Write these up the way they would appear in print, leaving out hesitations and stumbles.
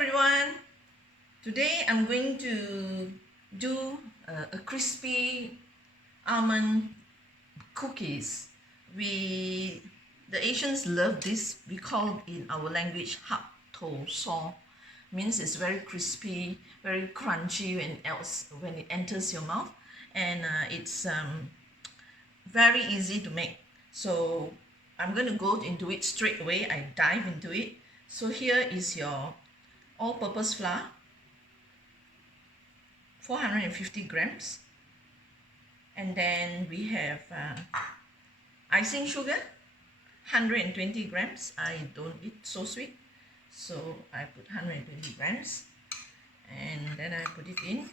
everyone. Today I'm going to do a crispy almond cookies. The Asians love this. We call in our language Hup Toh Soh. Means it's very crispy, very crunchy when it enters your mouth, and it's very easy to make. So I'm going to go into it straight away. I dive into it. So here is your all-purpose flour, 450 grams, and then we have icing sugar, 120 grams. I don't eat so sweet, so I put 120 grams, and then I put it in.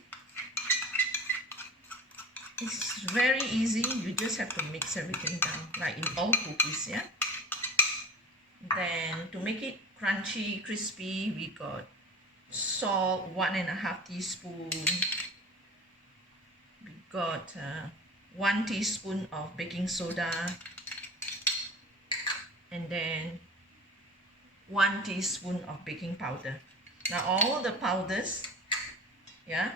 It's very easy. You just have to mix everything down like in all cookies, yeah. Then to make it crunchy, crispy, we got salt, 1.5 teaspoon. We got 1 teaspoon of baking soda, and then 1 teaspoon of baking powder. Now all the powders, yeah,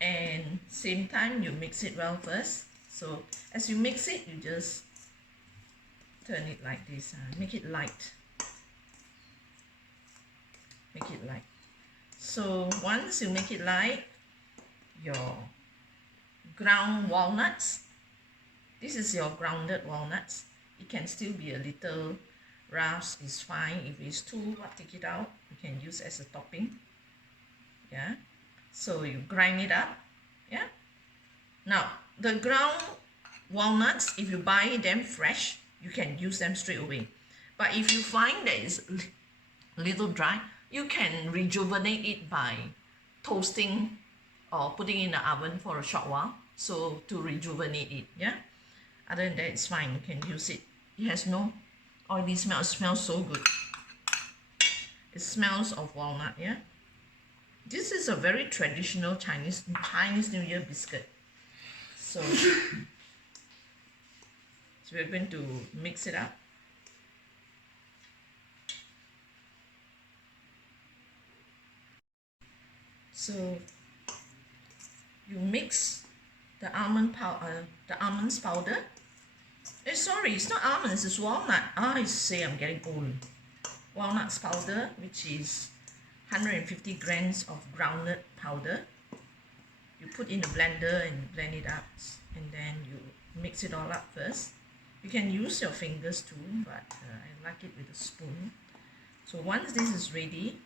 and same time you mix it well first. So as you mix it, you just turn it like this, make it light. Make it light. So once you make it light, your ground walnuts, this is your grounded walnuts. It can still be a little rough, is fine. If it's too rough, take it out. You can use as a topping. Yeah. So you grind it up. Yeah. Now the ground walnuts, if you buy them fresh, you can use them straight away. But if you find that it's a little dry, you can rejuvenate it by toasting or putting in the oven for a short while, so to rejuvenate it. Yeah, other than that it's fine. You can use it. It has no oily smell. It smells so good. It smells of walnut. Yeah, this is a very traditional Chinese New Year biscuit. So we're going to mix it up. So you mix the almonds powder. Sorry, it's not almonds, it's walnut. I say I'm getting old. Walnuts powder, which is 150 grams of groundnut powder. You put in the blender and blend it up, and then you mix it all up first. You can use your fingers too, but I like it with a spoon. So once this is ready,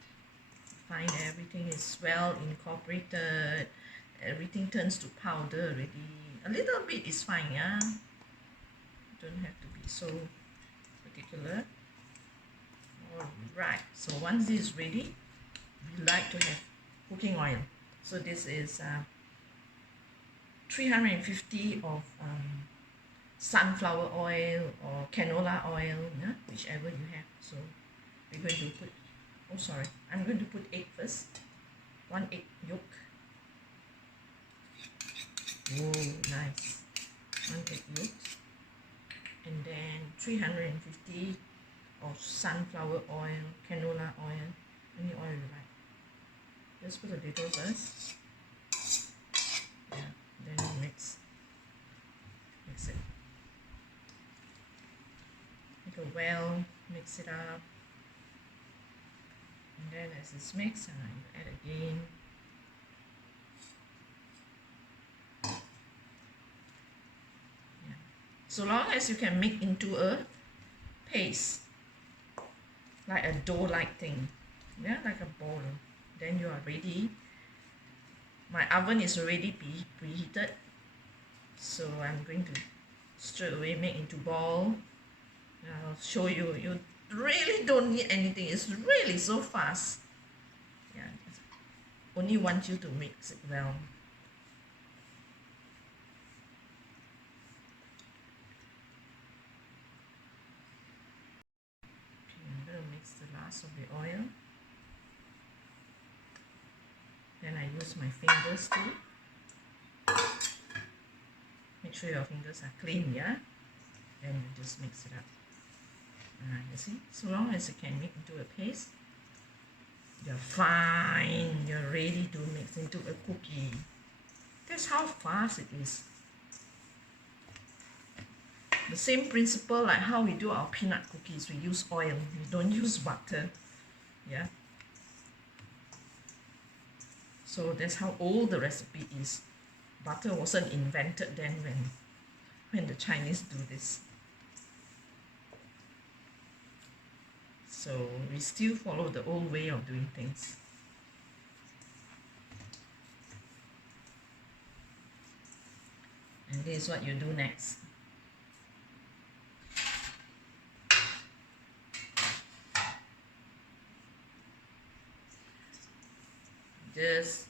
find everything is well incorporated, everything turns to powder already. A little bit is fine, yeah, don't have to be so particular. All right, so once this is ready, we like to have cooking oil. So this is 350 of sunflower oil or canola oil, yeah, whichever you have. So we're going to put, oh sorry, I'm going to put egg first. 1 egg yolk. Oh, nice. 1 egg yolk. And then 350 of sunflower oil, canola oil, any oil you like. Just put a little first. Yeah, then you mix it. Make it well, mix it up. And then as it's mixed, you add again. Yeah. So long as you can make into a paste, like a dough-like thing, yeah, like a ball, then you are ready. My oven is already preheated, so I'm going to straight away make into ball. I'll show you. You really don't need anything. It's really so fast. Yeah, only want you to mix it well. I'm going to mix the last of the oil. Then I use my fingers too. Make sure your fingers are clean, yeah? Then you just mix it up. You see, so long as you can make into a paste, you're fine, you're ready to mix into a cookie. That's how fast it is. The same principle like how we do our peanut cookies. We use oil, we don't use butter. Yeah. So that's how old the recipe is. Butter wasn't invented then when the Chinese do this. So we still follow the old way of doing things. And this is what you do next. Just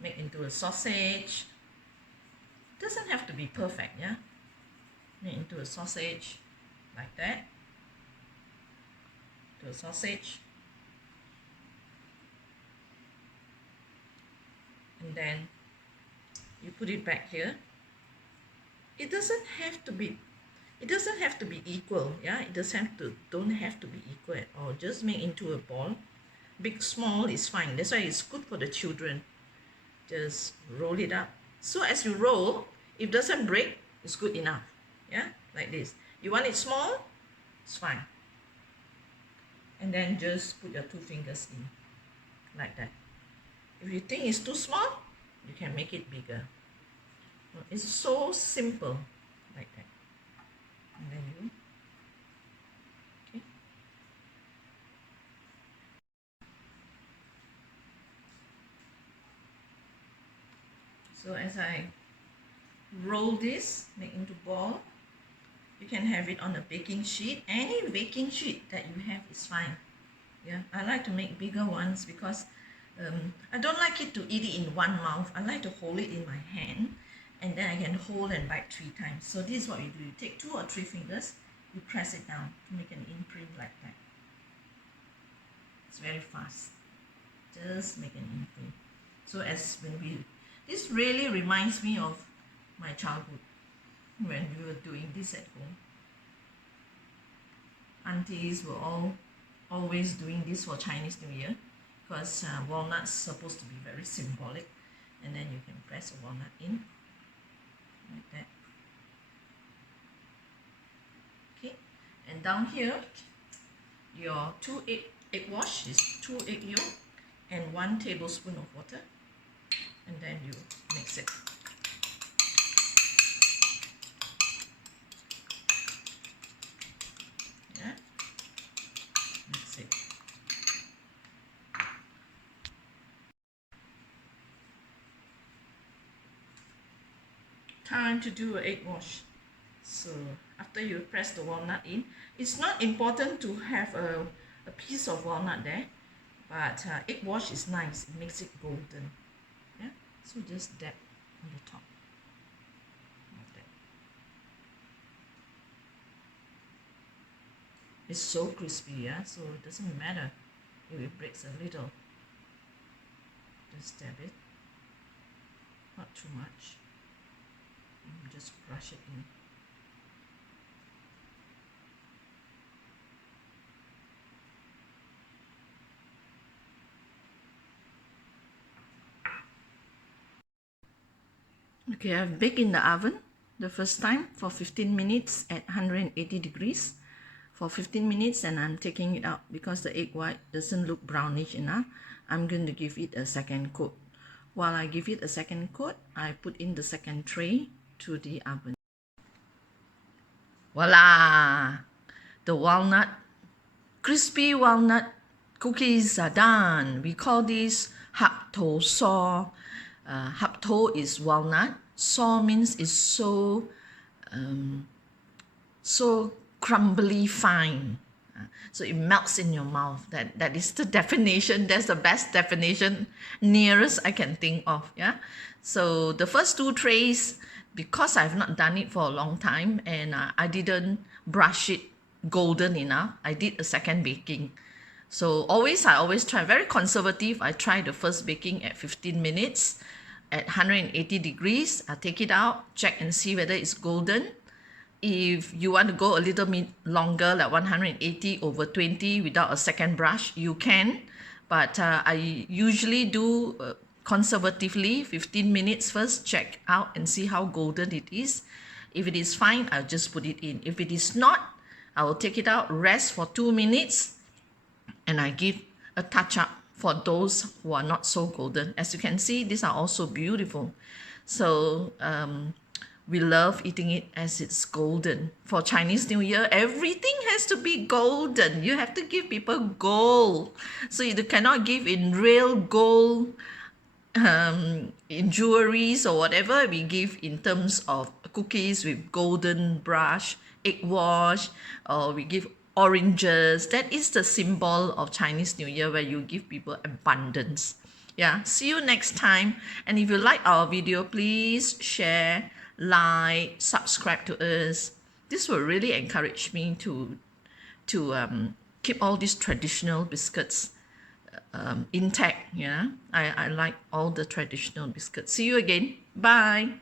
make into a sausage. Doesn't have to be perfect, yeah? Make into a sausage like that. To a sausage. And then you put it back here. It doesn't have to be equal, yeah? It don't have to be equal at all. Just make into a ball. Big, small is fine. That's why it's good for the children. Just roll it up. So as you roll, if it doesn't break, it's good enough. Yeah, like this. You want it small, it's fine. And then just put your 2 fingers in, like that. If you think it's too small, you can make it bigger. It's so simple, like that. And then you, okay. So as I roll this, make into ball, you can have it on a baking sheet. Any baking sheet that you have is fine. Yeah, I like to make bigger ones because I don't like it to eat it in one mouth. I like to hold it in my hand, and then I can hold and bite 3 times. So this is what you do. You take 2 or 3 fingers, you press it down to make an imprint like that. It's very fast. Just make an imprint. So as when this really reminds me of my childhood when we were doing this at home. Aunties were always doing this for Chinese New Year because walnuts supposed to be very symbolic, and then you can press a walnut in like that. Okay, and down here your 2 egg wash is 2 egg yolk and 1 tablespoon of water, and then you mix it. Yeah, mix it. Time to do an egg wash. So after you press the walnut in, it's not important to have a piece of walnut there, but egg wash is nice. It makes it golden. Yeah, so just dab on the top like that. It's so crispy, yeah, so it doesn't matter if it breaks a little. Just dab it, not too much, and just brush it in. Okay, I've baked in the oven the first time for 15 minutes at 180 degrees for 15 minutes, and I'm taking it out because the egg white doesn't look brownish enough. I'm going to give it a second coat. While I give it a second coat, I put in the second tray to the oven. Voila! The crispy walnut cookies are done. We call this Hup Toh Soh. Hup Toh is walnut. Soh means it's so crumbly fine. So it melts in your mouth. That is the definition. That's the best definition nearest I can think of. Yeah. So the first 2 trays, because I've not done it for a long time and I didn't brush it golden enough, I did a second baking. So I always try very conservative. I try the first baking at 15 minutes at 180 degrees. I take it out, check and see whether it's golden. If you want to go a little bit longer, like 180 over 20 without a second brush, you can. but I usually do conservatively 15 minutes first, check out and see how golden it is. If it is fine, I'll just put it in. If it is not, I will take it out, rest for 2 minutes, and I give a touch up for those who are not so golden. As you can see, these are also beautiful. So we love eating it as it's golden. For Chinese New Year, everything has to be golden. You have to give people gold. So you cannot give in real gold, in jewelries or whatever. We give in terms of cookies with golden brush, egg wash, or we give oranges. That is the symbol of Chinese New Year, where you give people abundance. Yeah, see you next time. And if you like our video, please share, like, subscribe to us. This will really encourage me to keep all these traditional biscuits intact. Yeah, I like all the traditional biscuits. See you again. Bye.